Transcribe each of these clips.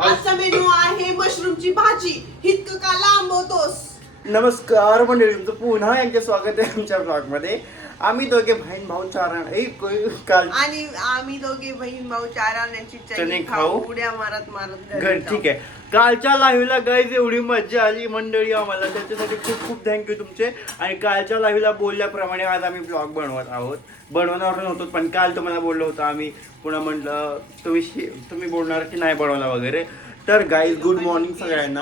आजचा मेनू आहे मशरूमची भाजी इतकं का लांबवतोस नमस्कार मंडळी तुमचं पुन्हा यांचे स्वागत आहे आमच्या ब्लॉगमध्ये आम्ही दोघे बहीण भाऊ चार एक काल आणि आम्ही दोघे बहीण भाऊ चार आणण्याची चणे खाऊ. उड्या मारत मारत घरी. ठीक आहे कालच्या लाईव्हला गाईज एवढी मज्जा आली मंडळी आम्हाला. त्याच्यासाठी खूप खूप थँक्यू तुमचे. आणि कालच्या लाईव्हला बोलल्याप्रमाणे आज आम्ही ब्लॉग बनवत आहोत. बनवणार नव्हतो पण काल तुम्हाला बोललो होतो आम्ही. पुन्हा म्हटलं तुम्ही तुम्ही बोलणार की नाही बनवला वगैरे? तर गाईज गुड मॉर्निंग सगळ्यांना.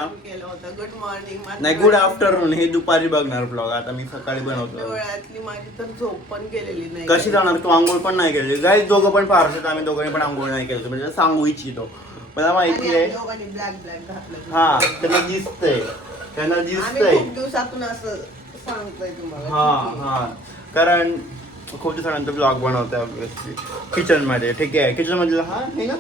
गुड मॉर्निंग नाही गुड आफ्टरनून हे दुपारी बघणार ब्लॉग आता मी सकाळी बनवतो. माझी तर झोप पण गेलेली नाही. कशी जाणार? तू आंघोळ पण नाही केली. गाईज दोघं पण पारसेत आम्ही दोघांनी पण आंघोळ नाही केलं. म्हणजे सांगू इच्छितो. मला माहिती आहे. दोघांनी ब्लॅक ब्लॅक घातलं. हा त्यांना दिसतंय. त्यांना आम्ही दिसतंय. खूप दिवसातून असं सांगतोय तुम्हाला. हा हा. कारण खूप दिवसानंतर ब्लॉग बनवतोय ऑब्विसली किचनमध्ये ठीक आहे. किचनमध्ये हा हे ना?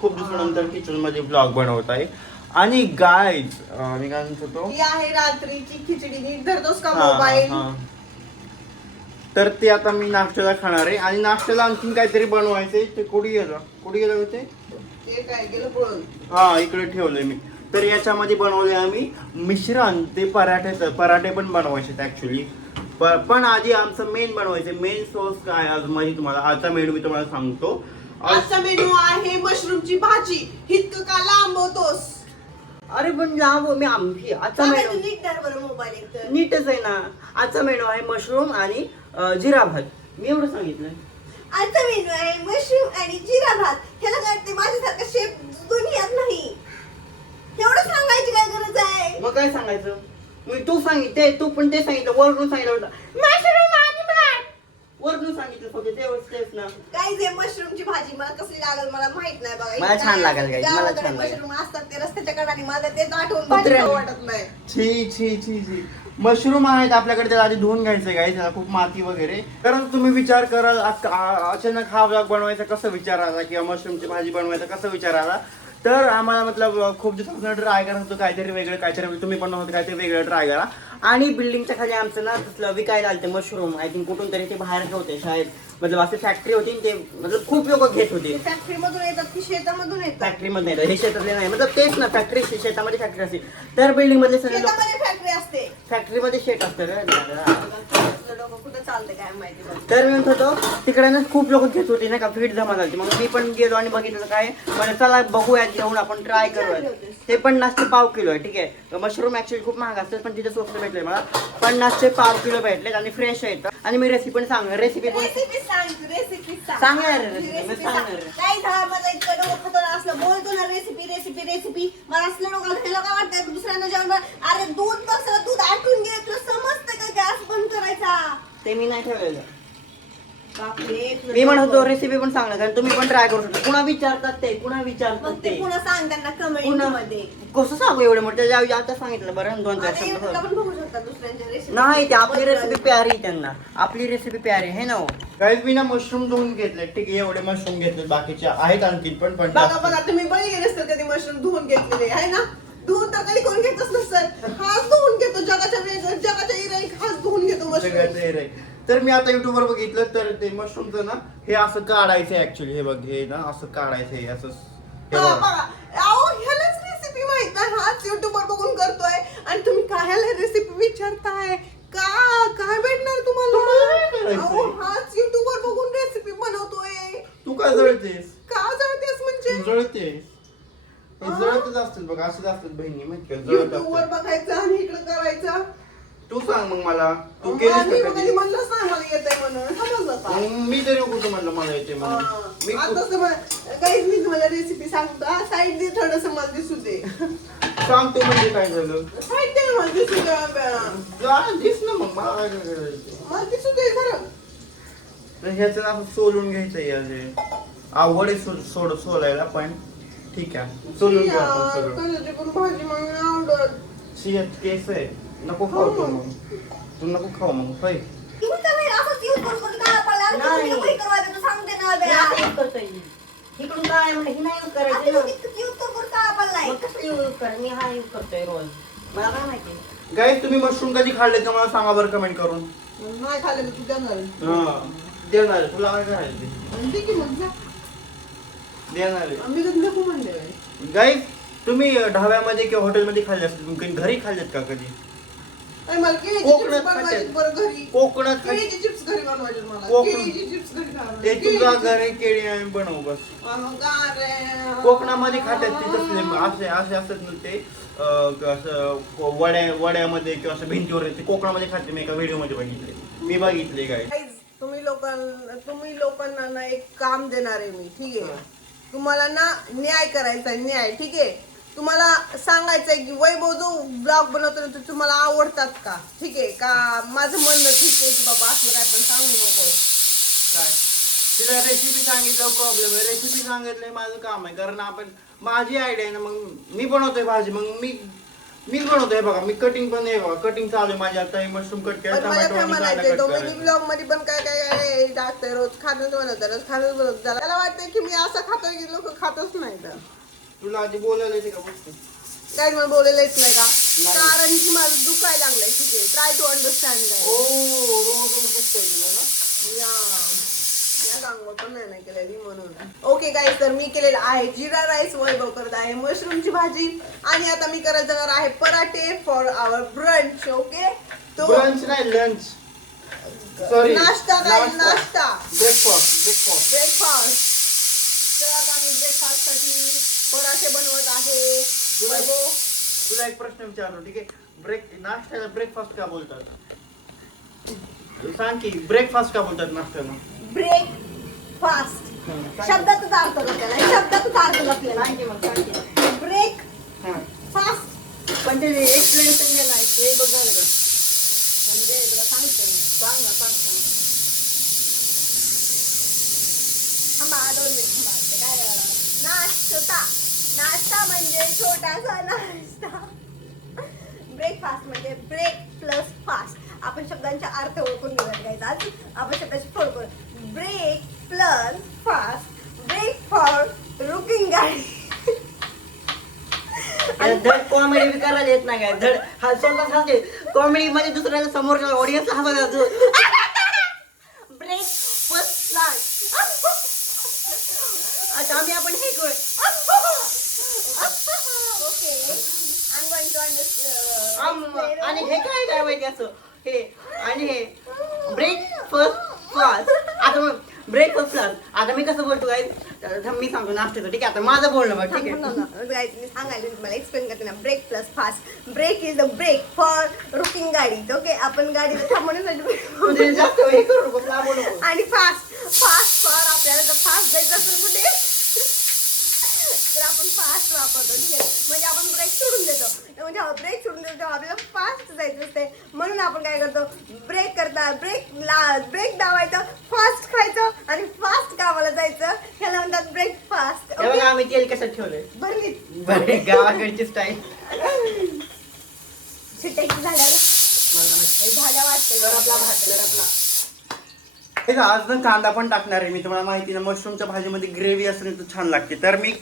खूप दिवसानंतर किचनमध्ये ब्लॉग बनवत आहे आणि गाईज मी काय म्हणत होतो? ही आहे रात्रीची खिचडी. नीट धरतोस का हा, मोबाईल हा. तर ते आता मी नाश्त्याला खाणार आहे. आणि नाश्त्याला आणखीन काहीतरी बनवायचंय. ते कुठे गेलं? कुठे गेलं होते? हा इकडे ठेवलंय मी. तर याच्यामध्ये बनवले आम्ही मिश्रण. ते पराठे पराठे पण बनवायचे ऍक्च्युली पण आधी आमचं मेन बनवायचं मेन सोर्स काय आज माहिती तुम्हाला आजचा मेनू मी तुम्हाला सांगतो. आज- आजचा मेनू आहे मशरूमची भाजी. इतकं का लांबवतोस अरे पण लांब मी आमची आजचा मेनू मोबाईल नीटच आहे ना. आजचा मेनू आहे मशरूम आणि जिरा भात. मी एवढं सांगितलंय. आजचा मेनू आहे मशरूम आणि जिरा भात. ह्याला वाटते माझ्यासारखा शेप दुनियात नाही. एवढं सांगायची काय गरज आहे? मग काय सांगायचं? मी तू सांगितले तू पण ते सांगितलं वरून सांगितलं होतं. मशरूम आणि भात. वरून सांगितलं फक्त तेवढंच तेच ना. काय जे मशरूमची भाजी मला कसली लागल मला माहीत नाही बघा. मला छान लागेल guys, मला गावाकडे छान लागेल. मशरूम असतात ते रस्त्याच्या कडाने मला ते आठवून भाजी खाऊ वाटत नाही. छी छी छी छी. मशरूम आहेत आपल्याकडे त्याला आधी धुवून घ्यायचं आहे त्याला खूप माती वगैरे. कारण तुम्ही विचार कराल अचानक हा व्लॉग बनवायचा कसं विचार आला किंवा मशरूमची भाजी बनवायचा कसं विचार आला? तर आम्हाला मतलब खूप दिवसापासून ट्राय करत होतो काहीतरी वेगळं काहीतरी म्हणजे तुम्ही पण नव्हतं काहीतरी वेगळं ट्राय करा. आणि बिल्डिंगच्या खाली आमचं ना तसलं विकायला आलते मशरूम. आय थिंक कुठून तरी ते बाहेर ठेवते शाळेत. मतलब असे फॅक्टरी होती ते मतलब खूप लोक घेत होते. फॅक्टरी मधून येतात की शेतामधून येतात? फॅक्टरीमध्ये नाही हे शेतातले नाही. मतलब तेच ना फॅक्टरी शेतामध्ये फॅक्टरी असते. तर बिल्डिंग मधले सगळे लोक फॅक्टरी असते. फॅक्टरीमध्ये शेट असतं रे असलं डोकं कुठं चालतं काय माहिती बघ. तर मी म्हणत होतो तिकडे ना खूप लोक घेत होते नाही का फीट जमा झाली मग मी पण गेलो आणि बघितलं काय म्हणजे चला बघूयात घेऊन आपण ट्राय करूयात. ते पन्नासचे पाव किलो आहे ठीक आहे. मशरूम ऍक्च्युली खूप महाग असतात पण तिथे स्वस्त भेटले मला. पन्नासचे पाव किलो भेटले आणि फ्रेश आहेत. आणि मी रेसिपी पण सांग रेसिपी पण रेसिपी सांग रेसिपी सांग. सांगणार रे recipe, Recipe मी सांग. सांगणार रे. काय झालं मला इतकं डोकं खतरनाक असलं बोलतो ना रेसिपी रेसिपी रेसिपी मला असलं डोकं हे लोक वाटतं दुसऱ्यांना जेवण बन- अरे दूध कसं दूध घे तुला समजतं का गॅस बंद करायचा ते मी नाही ठेवलेलं. मी म्हणत होतो. रेसिपी पण सांगणार कारण तुम्ही पण ट्राय करू शकता. पुन्हा विचारतात ते पुन्हा विचारतात ते पुन्हा सांग त्यांना कमेंट पुन्हा मध्ये? कसं सांगू एवढे मोठे? जाऊ आता सांगितलं बरं दोन चार शब्द युट्यूबला पण बघू शकता दुसऱ्यांच्या रेसिपी नाही ते आपली रेसिपी प्यारी आहे त्यांना. आपली रेसिपी प्यारी आहे ना काही मी ना मशरूम धुवून घेतले ठीक आहे एवढे मशरूम घेतले बाकीचे आहेत आणखी पण पण बघा. बघा तुम्ही बघितले नसतं कधी मशरूम धुवून घेतलेले आहे ना? धुवून तर कधी कोण घेतच नसतं हाच धुवून घेतो जगाच्या वेगळं जगाच्या इराई हाच धुवून घेतो सगळ्यात मशरूम रे. तर मी आता युट्यूब वर बघितलं तर ते मशरूमचं ना हे असं काढायचं ऍक्च्युली हे बघ हे ना असं काढायचं हे असं हे हा, बघ. बघा अहो ह्यालाच रेसिपी माहीत नाही हाच युट्यूब वर बघून करतोय. आणि तुम्ही कायला रेसिपी विचारताय. का काय भेटणार तुम्हाला? काय करायचंय? अहो हाच युट्यूब वर बघून रेसिपी बनवतोय. तू काय जळतेस? का जळतेस तू म्हणजे जळतेस. हे? जळतच असतील बघ असंच असतात बहिणी माहिती का जळत युट्यूब वर असतात बघायचं आणि इकडे करायचं. तू सांग मग मला तू मी केलीस का कधी कधी? म्हणलंच नाही मला म्हणून. समजलं का? मग मी तरी कुठं म्हणलं मला येते म्हणून? मी आता मी तुम्हाला रेसिपी सांगतो. साईड दे थोडस मला दिसू दे. सांगतो म्हणजे काय झालं? साईड दे ना मला दिसू दे. जा, दिस ना मग मला काय करायचं? मला दिसू दे खरं. तर ह्याचं असं सोलून घ्यायचं याचे आवड आहे सोड सोलायला पण ठीक आहे. सोलून घ्या आपण सगळं. पण भाजी नाही आवडत. शियत केस आहे. नको खाऊ तू मग. तू नको खाऊ मग होय. नाही. मी इकडून काय ही नाही करायची ना? मग कसं use कर मी हा यूज करतोय रोज. मला काय माहिती? गाईस तुम्ही मशरूम कधी खाल्ले का मला सांगा बरं कमेंट करून. नाही खाल्लं मी तू देणार आहे. हा. देणार आहे. तुला काय करायचं ते? आणि ठीक आहे मग जा. देणार आहे. आम्ही तर नको म्हणले. गाईस तुम्ही ढाब्यामध्ये किंवा हॉटेलमध्ये खाल्ले असतील. तुम्ही कधी घरी खाल्लेत का कधी? अरे मला केळीचे कोकणात चिप्स बनवायचे खाते. बरं घरी. कोकणात खाते. केळीचे चिप्स घरी बनवायचे मला. कोकण- केळीचे चिप्स घरी बनवायचे. ते तुझा केळीचे घरी केळी बनव बस. अहो. कोकणामध्ये खातात ते तसले असे असे असतात ना ते अं, असं वड्या वड्यामध्ये किंवा असं भिंतीवर ते कोकणामध्ये खाते. मी एका व्हिडिओमध्ये बघितले. मी बघितले काय Guys, तुम्ही लोकांना तुम्ही लोकांना ना एक काम देणार आहे मी. ठीक आहे? तुम्हाला ना न्याय करायचा आहे न्याय ठीक आहे? तुम्हाला सांगायचं आहे की वैभव जो ब्लॉग बनवतो ना तुम्हाला आवडतात का? ठीक आहे? का माझं म्हणणं ठीक आहे की बाबा असलं काय पण सांगू नको काय? तिला रेसिपी सांगितलं प्रॉब्लेम आहे. रेसिपी सांगितलं माझं काम आहे. कारण आपण माझी आयडिया आहे ना मग मी बनवतोय भाजी. मग मी मीच बनवतोय बघा मी कटिंग पण आहे बघा कटिंग चालू आहे माझी आता मशरूम कट केलं पण मला काय म्हणायचंय करायचा. ब्लॉगमध्ये पण काय काय काय टाकतोय रोज खाणंच बनवतं रोज खाणंच बनवतं त्याला वाटतंय की मी असं खातोय की लोक खातच नाही तर. तुला आधी बोलायला येते का बघते काय मला बोलायला येत नाही का. कारण की माझं दुखायला लागलंय ठीक आहे. ट्राय टू अंडरस्टँड ओ काय रोज रोज बघतोय तुला ना? या. नाही केलेली म्हणून ओके काय तर मी केलेलं आहे जिरा राईस वैभव करत आहे मशरूमची भाजी. आणि आता मी करत जाणार आहे पराठे फॉर आवर ब्रंच ओके तो ब्रंच नाही लंच सॉरी नाश्ता काय नाश्ता. ब्रेकफास्ट ब्रेकफास्ट ब्रेकफास्ट तर आता मी ब्रेकफास्टसाठी पराठे बनवत आहे. वैभव. तुला एक प्रश्न विचारतो ठीक आहे? ब्रेक नाश्त्याला ब्रेकफास्ट का बोलतात? सांग की ब्रेकफास्ट का बोलतात नाश्त्याला? ब्रेक फास्ट शब्दातच अर्थ आपल्याला शब्दातच अर्थ आपल्याला. ब्रेक हां. फास्ट पण ते एक्सप्लेनेशन दे नाही ते बघ झालं का म्हणजे तुला सांगते मी. सांग ना सांग सांग. थांबा दोन मिनिट थांबा. ते काय नाश्ता. नाश्ता म्हणजे छोटासा नाश्ता. ब्रेकफास्ट म्हणजे ब्रेक प्लस फास्ट आपण शब्दांचे अर्थ ओळखून घेऊयात guys. आज आपण शब्दाची फोड करू. Break plus fast break for रुकिंग गाडी. धड कॉमेडी बी करायला येत नाही काय? धड हा स्वतः सांगते कॉमेडी मध्ये दुसऱ्याला समोरच्या ऑडियन्सला तू ब्रेक फर्स्ट क्लास. आता आम्ही आपण हे करू ओके. आय गोइंग टू आम- अंडरस्टँड आणि हे काय काय माहिती असं? हे आणि हे. ब्रेक फर्स्ट क्लास आता मग ब्रेक फर्स्ट क्लास आता मी कसं बोलतो काय मी सांगतो नाश्त्याचं. ठीक आहे आता माझं बोलणं बघ ठीक आहे. मी सांगायला तुम्हाला एक्सप्लेन करते ना. Break plus fast break is the break for रुकिंग गाडी. ओके आपण गाडीला थांबवण्यासाठी म्हणजे जास्त हे करू आणि फास्ट फास्ट फॉर आपल्याला जर फास्ट जायचं असेल कुठे? तर आपण फास्ट वापरतो ठीक आहे? म्हणजे आपण ब्रेक सोडून देतो. म्हणजे ब्रेक सोडून देतो तेव्हा आपल्याला फास्ट जायचं असते म्हणून आपण काय करतो? ब्रेक करता ब्रेक ला ब्रेक दाबायचं. फास्ट खायचं आणि फास्ट गावाला जायचं ह्याला म्हणतात ब्रेकफास्ट हे बघा आम्ही तेल कसं ठेवलंय? बरे गावाकडची स्टाईल वाटते. आपला भात आपला हे आज ना कांदा पण टाकणार आहे मी. तुम्हाला माहिती ना मशरूमच्या भाजीमध्ये ग्रेव्ही असेल तर छान लागते. तर मी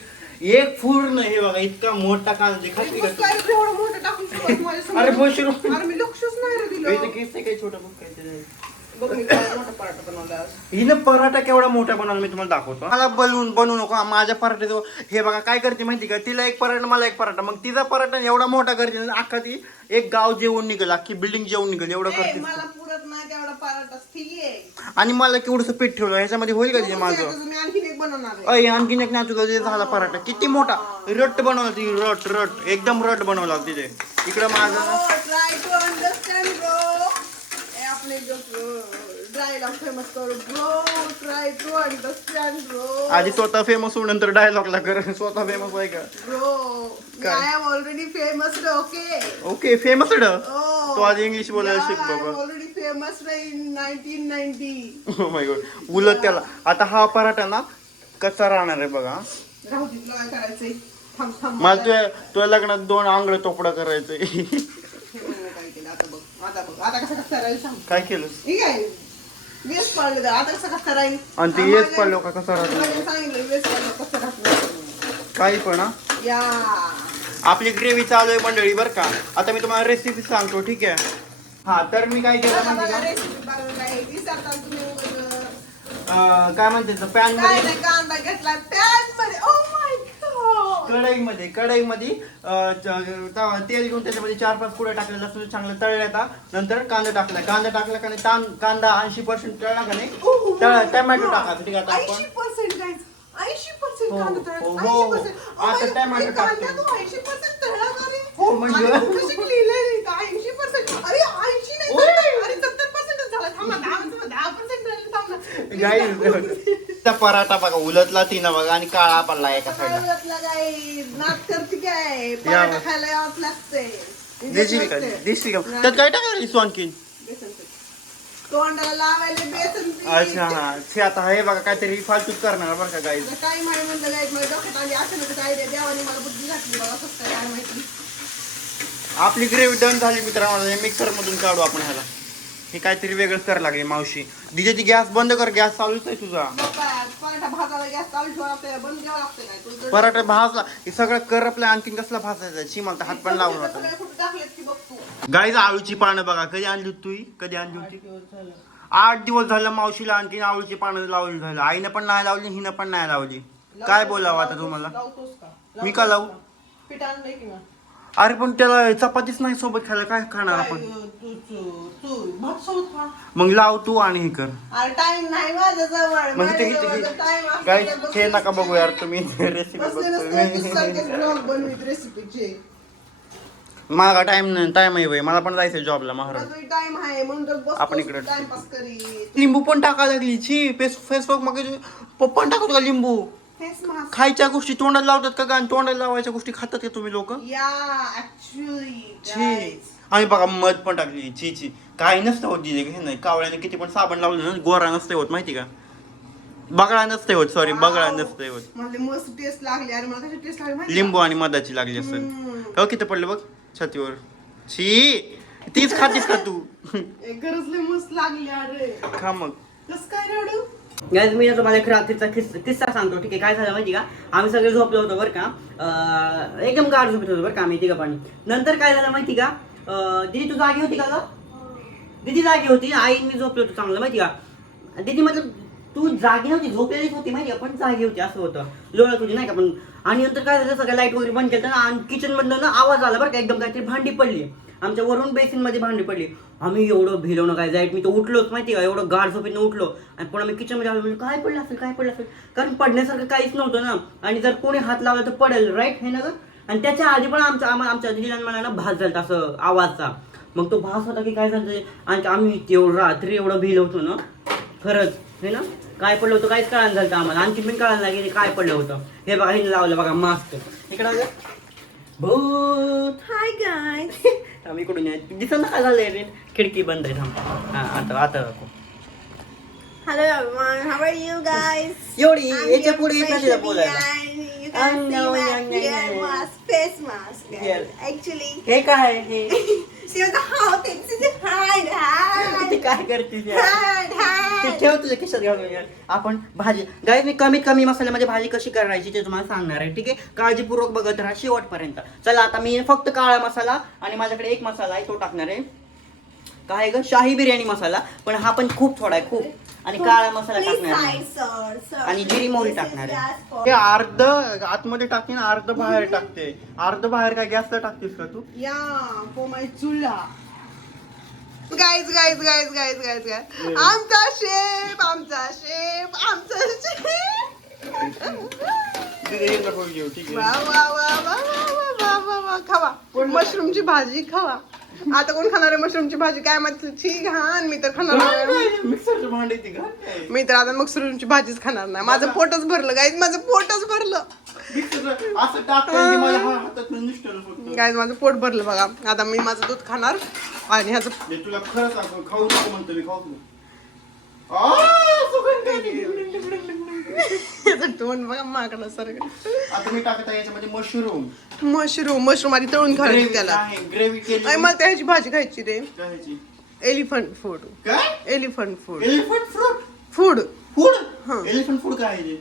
एक पूर्ण हे बघा इतका मोठा कांदा खाते का तू? काय एवढं मोठं टाकून ठेवलं माझ्यासमोर? अरे मशरूम. अरे मी लक्षच नाही रे इथं दिलं किस्से काय छोटं बघ काहीतरी बघ मी केवढा मोठा पराठा बनवला आज. हिनं पराठा केवढा मोठा बनवला मी तुम्हाला दाखवतो. मला बनवून बनवू नको. माझ्या पराठ्याचं हे बघा काय करते माहिती का? तिला एक पराठा मला एक पराठा. मग तिचा पराठा एवढा मोठा करते ना, अख्खा ती एक गाव जेवून निघेल अख्खी बिल्डिंग जेवून निघेल. एवढं ए, करते मला पुरत नाही तेवढा पराठा ठीक आहे आणि मला केवढंसं पीठ ठेवलं ह्याच्यामध्ये होईल का ते माझं? मी आणखीन एक बनवणार आहे. अय आणखीन एक नाचू तुझा झाला पराठा. किती मोठा? रट बनवला ती रट रट. एकदम रट बनवला तिथे. इकडं माझं. ना ट्राय टू अंडरस्टँड ब्रो आपले जो ड्रायला फेमस करू bro try to understand bro आधी स्वतः फेमस होऊन नंतर डायलॉगला कर. स्वतः फेमस आहे का? ब्रो काय? Already famous okay okay famous ड? Oh. तो आधी इंग्लिश बोलायला शिक बाबा. Already famous in 1990 oh my god उलट त्याला. आता हा पराठा ना कच्चा राहणार आहे बघा. राहू दे काय करायचंय? मला तुझ्या तुझ्या लग्नात दोन आंगळ तोपडा करायचंय हे बघ मी काय केलं आता बघ आता कसं कसं राहील सांग. काय केलं ठीक आहे तर आता कसं कसं राहील आणि ते येस पाडलो का कसं राहतं? सांगितलं कसं काही पण हा? या. आपली ग्रेव्ही चालू आहे मंडळी बरं का? आता मी तुम्हाला रेसिपी सांगतो ठीक आहे? हा तर मी काय केलं बघा माहिती बघा का रेसिपी बघा काय विसरता तुम्ही उगाच. अं, काय म्हणते पॅन काय मध्ये नाही कांदा घेतला पॅनमध्ये. ओ कढईमध्ये कढईमध्ये तेल घेऊन त्याच्यामध्ये चार पाच पुढे टाकले लसूण चांगलं तळले आता नंतर कांदा टाकला कांदा टाकला का नाही तां- कांदा ऐंशी पर्सेंट तळला का नाही तळ- टोमॅटो टाकायचं ठीक आहे आता आपण 80% guys. 80% हो. हो, हो. 80%. आता टोमॅटो हे टाकतो. तू 80% तळला का रे? हो, म्हणजे- कुठं शिकलेलं रे? का 80%? अरे 80 नाही ओय. 70. अरे 70% च झाला. थांबा, 10% 10% राहिलं, थांब ना. गाई त्या पराठा बघा उलटला तिनं बघा आणि काळा पडला एका साईडला करते काय? या पराठा मग. खायला यावंच लागतंय. देशील का नसते. देशील का त्यात काय टाकायला. तोंडाला लावायला बेसन पीठ. अच्छा हा ते आता हे बघा काहीतरी फालतूच करणार बरं का गाई आता काय माहिती म्हणलं गाईड माझ्या डोक्यात आली अचानक आयडिया देवाने मला बुद्धी घातली बघा कसं काय माहिती आपली ग्रेव्ही डन झाली मित्रांनो मिक्सर मधून काढू आपण ह्याला हे काहीतरी वेगळंच करायला लागले मावशी. दिजे ती गॅस बंद कर गॅस चालूच आहे तुझा. पराठा भाजायला गॅस चालू ठेवा लागतोय बंद द्यावं लागतं काय तुझं पराठा भाजला हे सगळं कर आपल्या आणखीन कसला भाजायचा चिमाल तर हात पण लावून होता सगळे कुठे टाकलेत की बघ तू? गाईज आळूची पानं बघा कधी आणली होती तू ही? कधी आणली होती? आठ दिवस झालं मावशीला आणखीन आळूची पानं लावली झालं. आईनं पण नाही लावली हिनं पण नाही लावली. काय बोलावं आता तुम्हाला? लावतोस का? मी का लावू? अरे पण त्याला चपातीच नाही सोबत खायला काय खाणार काय, आपण? अं, तू तू तू भात सोबत खा. मग लाव तू आणि हे कर. अरे टाइम नाही माझ्या जवळ मग ते टाइम गाई हे नका बघू यार तुम्ही रेसिपी बनवीत रेसिपीचे मला टाइम नाही टाइम आहे बाई मला पण जायचंय जॉबला महाराज टाइम आहे म्हणून आपण इकडे- टाइमपास लिंबू पण टाकायला लागली. छी फेस फेसबुक मग पप्पा टाकतो का लिंबू? फेस मास्क खायच्या गोष्टी तोंडात लावतात का गा? आणि तोंडात लावायच्या गोष्टी खातात का तुम्ही लोक? या ऍक्च्युअली छी. आणि बघा मध पण टाकली. छी छी. काही नसतं होत दिले हे नाही. कावळ्याने किती पण साबण लावलं ना गोरा नसते होत माहिती का? बगळा नसते होत सॉरी बगळा नसते होत. मस्त टेस्ट लागली. अरे मला कशी टेस्ट लागली माहिती लिंबू आणि मधाची लागली असेल. हो किती पडलं बघ? छातीवर. छी. तीच खातीस का तू? गरज लय मस्त लागली अरे. खा मग. कस काय रडू? गाईज मी तुम्हाला एक रात्रीचा किस्सा किस्सा सांगतो ठीक आहे काय झालं माहिती का? आम्ही सगळे झोपलो होतो बरं का. अं, एकदम गाड झोपत होतो बरं का आम्ही तिघं पाणी. नंतर काय झालं माहिती का? दिदी तू जागी होती का ग? दिदी जागी होती आई मी झोपलो होतो चांगलं माहिती का? दिदी मतलब तू जागी नव्हती झोपलेलीच होती माहिती पण जागी होती असं होतं. लोळत होती नाही का पण आणि नंतर काय झालं सगळं लाइट वगैरे बंद केलं आणि किचनमधनं ना आवाज आला बरं का एकदम काहीतरी भांडी पडली. आमच्या वरून बेसिनमध्ये भांडी पडली. आम्ही एवढं भिलो ना काय जाईट? मी तर उठलोच माहिती का? एवढं गाढ झोपेनं उठलो. आणि पुन्हा मी किचनमध्ये आलो म्हणजे काय पडलं असेल? काय पडलं असेल? कारण पडण्यासारखं काहीच नव्हतं ना. आणि जर कोणी हात लावला तर पडेल राईट हे ना? आणि त्याच्या आधी पण आमचा आम्हा- आमच्या आणि मला ना भास झाला असं आवाजचा. मग तो भास होता की काय झालं आणि आम्ही तेवढं रात्री एवढं भिल होतो ना खरंच. हे ना? काय पडलं होतं काहीच कळायला झालं आम्हाला. आणखी पण कळायला की काय पडलं होतं. हे बघा हे लावलं बघा मास्क इकडं. भूत हाय गाईज आम्ही इकडून या. दिसत ना काय झालंय रे खिडकी बंद आहे थांब. हा आता आता दाखव. हॅलो हाऊ आर यू एवढी याच्यापुढे येत नाही तिला बोलायला? Yes. actually हे काय she was how things in hide ती hide काय करते ते? ते ठेव तुझ्या खिशात घालून. आपण भाजी गाय मी कमीत कमी मसाल्यामध्ये भाजी कशी करायची ते तुम्हाला सांगणार आहे ठीक आहे? काळजीपूर्वक बघत राहा शेवटपर्यंत. चला आता मी फक्त काळा मसाला आणि माझ्याकडे एक मसाला आहे तो टाकणार आहे. काय ग? शाही बिर्याणी मसाला. पण हा पण खूप थोडा आहे खूप. आणि काळा मसाला टाकणार. आणि जिरी मोहरी टाकणार आहे. हे अर्ध आतमध्ये टाकते ना अर्ध बाहेर टाकते. अर्ध बाहेर काय गॅसला टाकतेस का तू? या फॉर गायच गायच गाईज गायच गायच गाय आमचा शेप आमचा शेप आमचा शेप खावा. मशरूमची भाजी खावा. आता कोण खाणार आहे मशरूमची भाजी? काय माहिती? घाण मी तर खाणार मी तर आता मशरूमची भाजीच खाणार नाही. माझं पोटच भरलं. गाईज माझं पोटच भरलं. मिक्सर असं टाकलं की माझ्या हा- हातात निष्ठल फक्त. गाईज माझं पोट भरलं बघा. आता मी माझं दूध खाणार आणि ह्याचं हे तुला खरं सांगतो खाऊ नको म्हणतो मी खाऊ नको. आ, सुगंध आली. ह्याचं तोंड बघा माकडं सारखं. आता मी टाकत आहे याच्यामध्ये मशरूम मशरूम मशरूम आधी तळून खायची त्याला. ग्रेव्ही केली. आणि मला त्याची भाजी खायची रे. काय ह्याची? एलिफंट फूड काय? Elephant food elephant fruit food food हं. एलिफंट फूड काय आहे ते?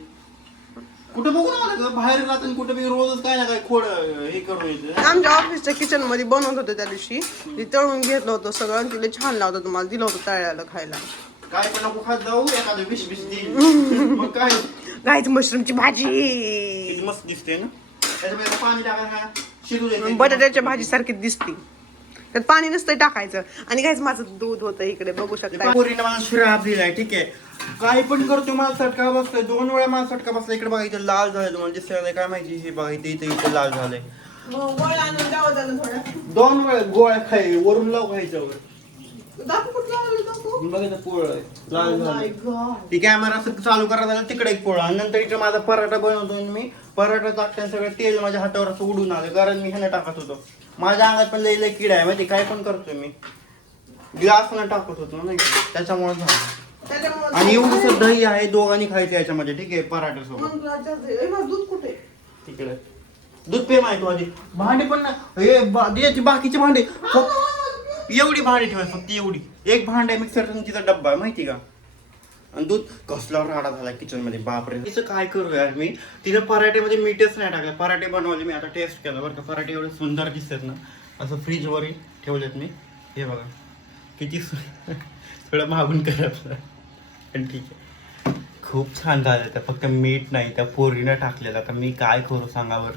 कुठं बघू ना मला बाहेर राहत कुठं बी रोजच काय ना काय खोड हे करून येतं. आमच्या ऑफिसच्या किचनमध्ये बनवत होते त्या दिवशी. ती तळून घेतलं होतं सगळं आणि तिला छान लावतं तुम्हाला दिलं होतं तळ्याला खायला. काय पण नको खात जाऊ एखादं विष विष देईल मग काय? गायच मशरूमची भाजी. किती मस्त दिसते ना. त्याच्यामध्ये पाणी टाकायचं शिजू द्यायचं बटाट्याच्या भाजी सारखी दिसती. त्यात पाणी नसतं टाकायचं. आणि काहीच माझं दूध होतं इकडे बघू शकता पोरीने मला श्राप दिलाय ठीक आहे? काही पण करतो मला सटका बसतोय. दोन वेळा मला सटका बसला इकडे बघा इथे लाल झालं तुम्हाला दिसतंय काय माहिती? हे बघा इथे इथे इथे लाल झालंय. गोळ आणून द्यावं त्याला थोडं. दोन वेळा गोळ्या खाय वरून लाव खायचं वर. दाखव कुठलं आलं दाखव. बघा पोळ लाल Oh. ती कॅमेरा असं चालू करा झाला तिकडे एक पोळा. आणि नंतर इकडे माझा पराठा बनवतो आणि मी पराठा टाकताना सगळं तेल माझ्या हातावर असं उडून आलं कारण मी ह्यानं टाकत होतो. माझ्या अंगात पण लई लई किडा आहे माहिती काय पण करतोय मी. ग्लास न टाकत होतो नाही त्याच्यामुळे झालं. त्याच्यामुळं- आणि एवढंसं दही आहे दोघांनी खायचं याच्यामध्ये ठीक आहे? पराठा सोबत. मग तुला जास्त- ए, माझं दूध कुठे तिकडे. दूध पे माहिती आधी. भांडे पण ना हे बा- याची बाकीचे भांडे. फक्त एवढी भांडी ठेवाय फक्त एवढी. एक भांड आहे मिक्सर तिचा डब्बा आहे माहिती का? आणि दूध कसला राडा झाला किचनमध्ये बापरे. तिचं काय करू यार मी? तिनं पराठेमध्ये मीठच नाही टाकलं. पराठे बनवले मी आता टेस्ट केलं बरं का. पराठे एवढे सुंदर दिसतात ना. असं फ्रीजवर ठेवलेत मी. हे बघा. किती थोडं मागून करा पण ठीक आहे. खूप छान झालं तर फक्त मीठ नाही त्या पोरीनं टाकलेलं. तर मी काय करू सांगावर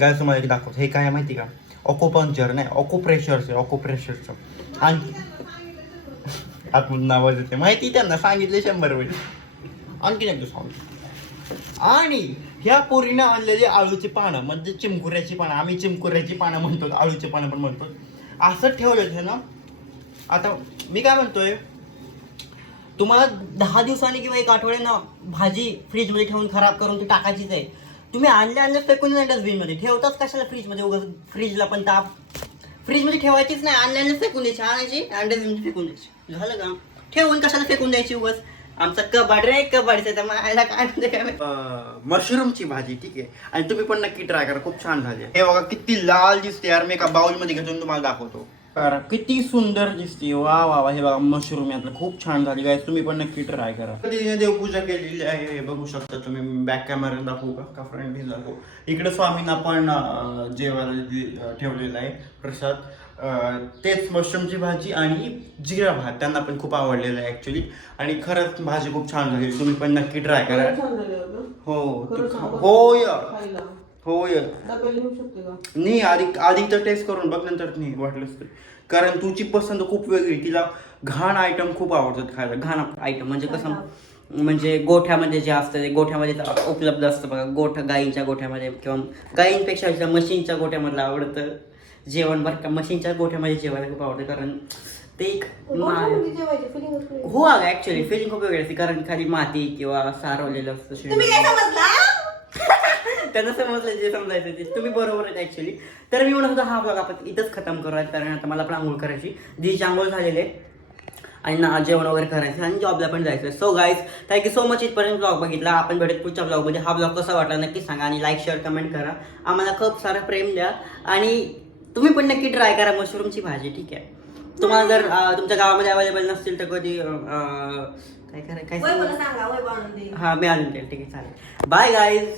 गाय तुम्हाला एक दाखवतो. हे काय आहे माहिती का? ऑकोपंक्चर नाही ऑकोप्रेशरचं ऑकोप्रेशरचं आणि आतमधून आवाज येते माहिती त्यांना सांगितले शंभर वेळी आणखी एकदा सांगतो आणि ह्या पोरीनं आणलेली आळूची पानं म्हणजे चिमकुऱ्याची पानं आम्ही चिमकुऱ्याची पानं म्हणतो आळूची पानं पण म्हणतो असं ठेवलं आहे ना आता मी काय म्हणतोय तुम्हाला दहा दिवसांनी किंवा एक आठवड्यानं भाजी फ्रीजमध्ये ठेवून खराब करून ती टाकायचीच आहे तुम्ही आणल्या आणल्या फेकून नाही डस्टबिनमध्ये. ठेवताच कशाला फ्रीजमध्ये उगाच फ्रीजला पण ताप. फ्रीजमध्ये ठेवायचीच नाही आणल्या आणल्या फेकून द्यायची. आणायची आणि डस्टबिनमध्ये फेकून द्यायची. झालं का? ठेवून कशाला फेकून द्यायची उगाच? आमचा कबाड रे कबाडचं तर मला काय म्हणते काय माहीत. मशरूमची भाजी ठीक आहे. आणि तुम्ही पण नक्की ट्राय करा. खूप छान झाली हे बघा किती लाल दिसते यार. मी एका बाउलमध्ये घेऊन तुम्हाला दाखवतो. करा किती सुंदर दिसते वा वा वा. हे बघा मशरूम यातलं खूप छान झाली. काय तुम्ही पण नक्की ट्राय करा. तिने देवपूजा केलेली आहे हे बघू शकता तुम्ही. बॅक कॅमेरा दाखवू का? फ्रंट दाखवू? इकडे स्वामींना पण जेवायला ठेवलेलं आहे प्रसाद. तेच मशरूमची भाजी आणि जिरा भात. त्यांना पण खूप आवडलेलं आहे ऍक्च्युली आणि खरंच भाजी खूप छान झाली. तुम्ही पण नक्की ट्राय करा. हो सांगू? होय शकते का? नाही आधी आधी तर टेस्ट करून बघ नंतर नाही वाटलंच तर कारण तुझी पसंत खूप वेगळी तिला घाण आयटम खूप आवडतात खायला. घाण आयटम म्हणजे कसं म्हणजे गोठ्यामध्ये जे असतं ते गोठ्यामध्ये तर उपलब्ध असतं बघा. गोठ गायींच्या गोठ्यामध्ये किंवा गायींपेक्षा सुद्धा म्हशींच्या गोठ्यामधलं आवडतं. जेवण बरं का म्हशींच्या गोठ्यामध्ये जेवायला खूप आवडतं. कारण ते एक. हो अगं ऍक्च्युली फिलिंग खूप वेगळी असते. कारण खाली माती किंवा सारवलेलं असतं तुम्ही काय शेण. समजला त्यांना समजलं जे समजायचं ते. तुम्ही बरोबर आहेत ऍक्च्युली तर मी म्हणत होतो हा ब्लॉग आपण इथंच खतम करूयात कारण आता मला पण आंघोळ करायची. दीची आंघोळ झालेले आणि ना जेवण वगैरे करायचं आणि जॉबला पण जायचं so guys thank you so much इथपर्यंत ब्लॉग बघितला. आपण भेटत पुढच्या ब्लॉगमध्ये हा ब्लॉग कसा वाटला नक्की सांगा आणि लाईक शेअर कमेंट करा. आम्हाला खूप सारं प्रेम द्या. आणि तुम्ही पण नक्की ट्राय करा मशरूमची भाजी ठीक आहे? तुम्हाला जर तुमच्या गावामध्ये अवेलेबल नसतील तर कधी काय करा काय सांगू? हा मी आणून देईल ठीक आहे चालेल. Bye guys